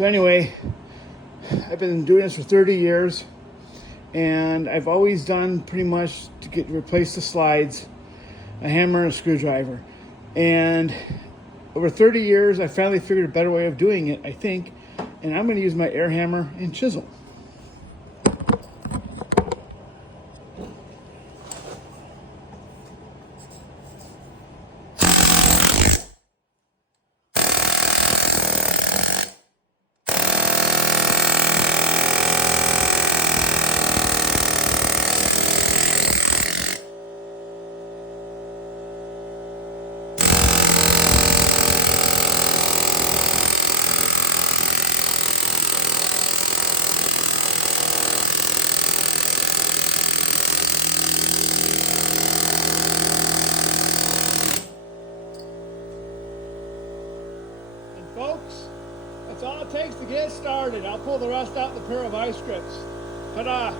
So anyway, I've been doing this for 30 years, and I've always done pretty much to replace the slides, a hammer and a screwdriver. And over 30 years, I finally figured a better way of doing it, I think, and I'm going to use my air hammer and chisel. Folks, that's all it takes to get started. I'll pull the rest out in the pair of ice grips. Ta-da!